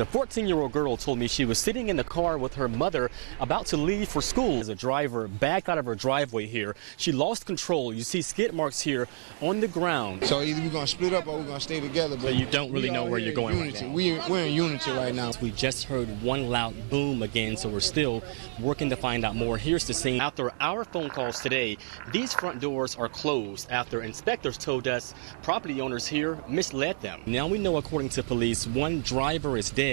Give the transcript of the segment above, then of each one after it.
The 14-year-old girl told me she was sitting in the car with her mother about to leave for school as a driver backed out of her driveway here. She lost control. You see skid marks here on the ground. So either we're going to split up or we're going to stay together. But you don't really know where you're going right now. We're in unity right now. We just heard one loud boom again, so we're still working to find out more. Here's the scene. After our phone calls today, these front doors are closed after inspectors told us property owners here misled them. Now we know, according to police, one driver is dead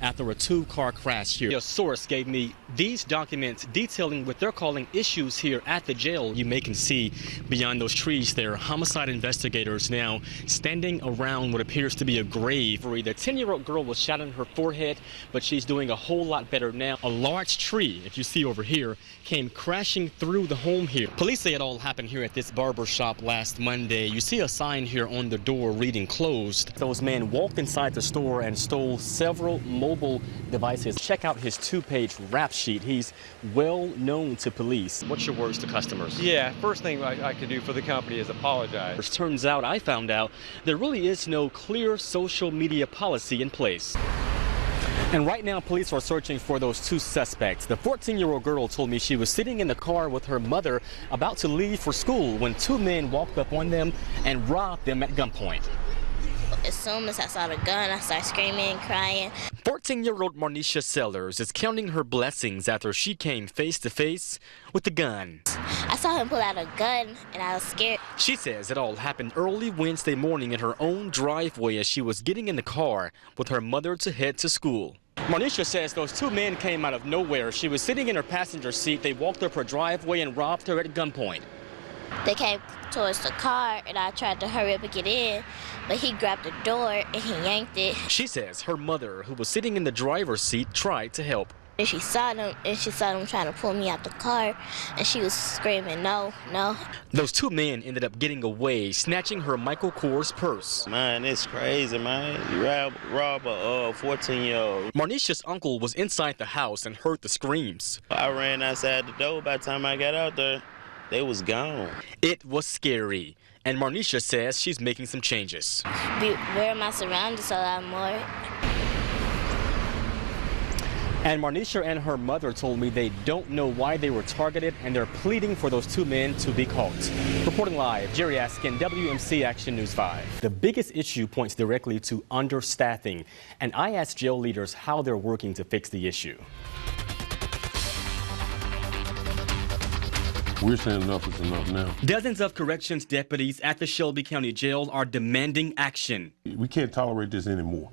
after a two-car crash here. A source gave me these documents detailing what they're calling issues here at the jail. You may can see beyond those trees there, homicide investigators now standing around what appears to be a grave. The 10-year-old girl was shot in her forehead, but she's doing a whole lot better now. A large tree, if you see over here, came crashing through the home here. Police say it all happened here at this barber shop last Monday. You see a sign here on the door reading closed. Those men walked inside the store and stole several mobile devices. Check out his two-page rap sheet. He's well known to police. What's your words to customers? Yeah, first thing I could do for the company is apologize. It turns out, I found out, there really is no clear social media policy in place. And right now, police are searching for those two suspects. The 14-year-old girl told me she was sitting in the car with her mother about to leave for school when two men walked up on them and robbed them at gunpoint. As soon as I saw the gun, I started screaming and crying. 14-year-old Marnisha Sellers is counting her blessings after she came face-to-face with the gun. I saw him pull out a gun, and I was scared. She says it all happened early Wednesday morning in her own driveway as she was getting in the car with her mother to head to school. Marnisha says those two men came out of nowhere. She was sitting in her passenger seat. They walked up her driveway and robbed her at gunpoint. They came towards the car, and I tried to hurry up and get in, but he grabbed the door and he yanked it. She says her mother, who was sitting in the driver's seat, tried to help. And she saw them trying to pull me out the car, and she was screaming, no, no. Those two men ended up getting away, snatching her Michael Kors purse. Man, it's crazy, man. You rob a 14-year-old. Marnisha's uncle was inside the house and heard the screams. I ran outside the door. By the time I got out there, they was gone. It was scary, and Marnisha says she's making some changes. Beware my surroundings a lot more. And Marnisha and her mother told me they don't know why they were targeted, and they're pleading for those two men to be caught. Reporting live, Jerry Askin, WMC Action News 5. The biggest issue points directly to understaffing, and I asked jail leaders how they're working to fix the issue. We're saying enough is enough now. Dozens of corrections deputies at the Shelby County Jail are demanding action. We can't tolerate this anymore.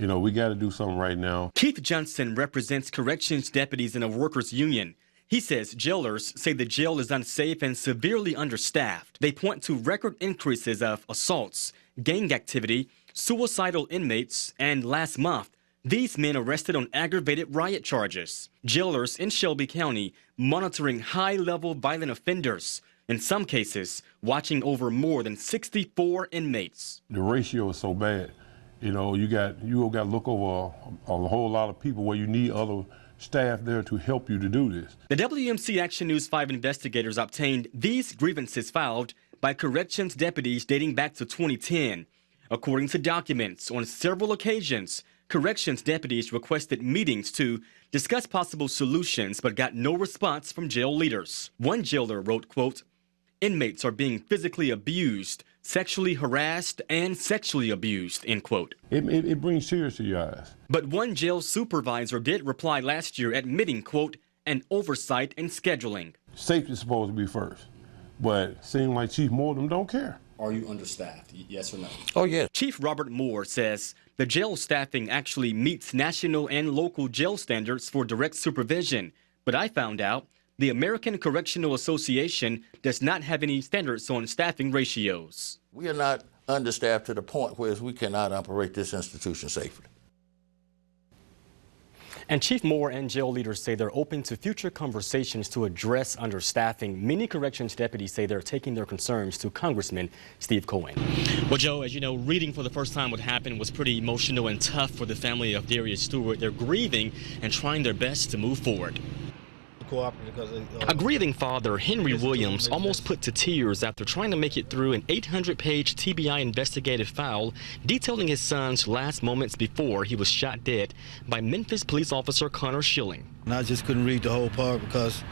You know, we got to do something right now. Keith Johnson represents corrections deputies in a workers' union. He says jailers say the jail is unsafe and severely understaffed. They point to record increases of assaults, gang activity, suicidal inmates, and last month, these men arrested on aggravated riot charges. Jailers in Shelby County monitoring high-level violent offenders, in some cases watching over more than 64 inmates. The ratio is so bad. You know, you got to look over a whole lot of people where you need other staff there to help you to do this. The WMC Action News 5 investigators obtained these grievances filed by corrections deputies dating back to 2010. According to documents, on several occasions, corrections deputies requested meetings to discuss possible solutions but got no response from jail leaders. One jailer wrote, quote, "Inmates are being physically abused, sexually harassed, and sexually abused," end quote. It brings tears to your eyes. But one jail supervisor did reply last year admitting, quote, "an oversight in scheduling." Safety is supposed to be first, but it seems like Chief Mortem don't care. Are you understaffed, yes or no? Oh, yeah. Chief Robert Moore says the jail staffing actually meets national and local jail standards for direct supervision. But I found out the American Correctional Association does not have any standards on staffing ratios. We are not understaffed to the point where we cannot operate this institution safely. And Chief Moore and jail leaders say they're open to future conversations to address understaffing. Many corrections deputies say they're taking their concerns to Congressman Steve Cohen. Well, Joe, as you know, reading for the first time what happened was pretty emotional and tough for the family of Darius Stewart. They're grieving and trying their best to move forward. cooperative because A grieving father, Henry Williams, almost put to tears after trying to make it through an 800-page TBI investigative file detailing his son's last moments before he was shot dead by Memphis police officer Connor Schilling. And I just couldn't read the whole part because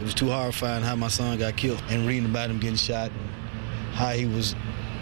it was too horrifying how my son got killed and reading about him getting shot and how he was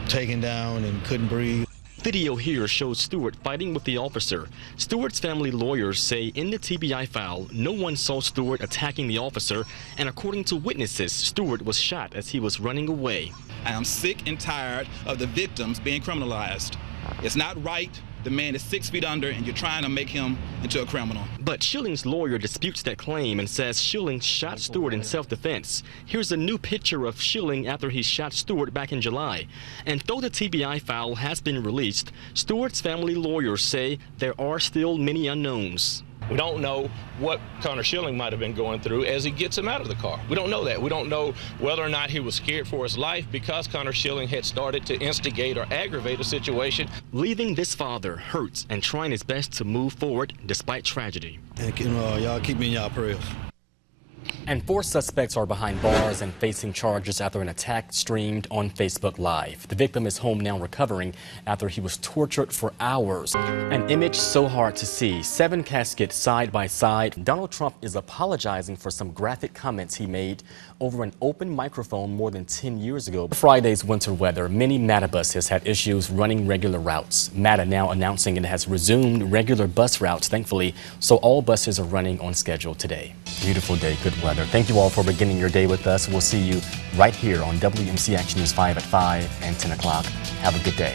taken down and couldn't breathe. Video here shows Stewart fighting with the officer. Stewart's family lawyers say in the TBI file, no one saw Stewart attacking the officer, and according to witnesses, Stewart was shot as he was running away. I am sick and tired of the victims being criminalized. It's not right. The man is 6 feet under, and you're trying to make him into a criminal. But Schilling's lawyer disputes that claim and says Schilling shot Stewart in self-defense. Here's a new picture of Schilling after he shot Stewart back in July. And though the TBI file has been released, Stewart's family lawyers say there are still many unknowns. We don't know what Connor Schilling might have been going through as he gets him out of the car. We don't know that. We don't know whether or not he was scared for his life because Connor Schilling had started to instigate or aggravate a situation. Leaving this father hurts and trying his best to move forward despite tragedy. And y'all keep me in y'all prayers. And 4 suspects are behind bars and facing charges after an attack streamed on Facebook Live. The victim is home now recovering after he was tortured for hours. An image so hard to see. 7 caskets side by side. Donald Trump is apologizing for some graphic comments he made over an open microphone more than 10 years ago. Friday's winter weather, many MATA buses had issues running regular routes. MATA now announcing it has resumed regular bus routes, thankfully, so all buses are running on schedule today. Beautiful day, good weather. Thank you all for beginning your day with us. We'll see you right here on WMC Action News 5 at 5 and 10 o'clock. Have a good day.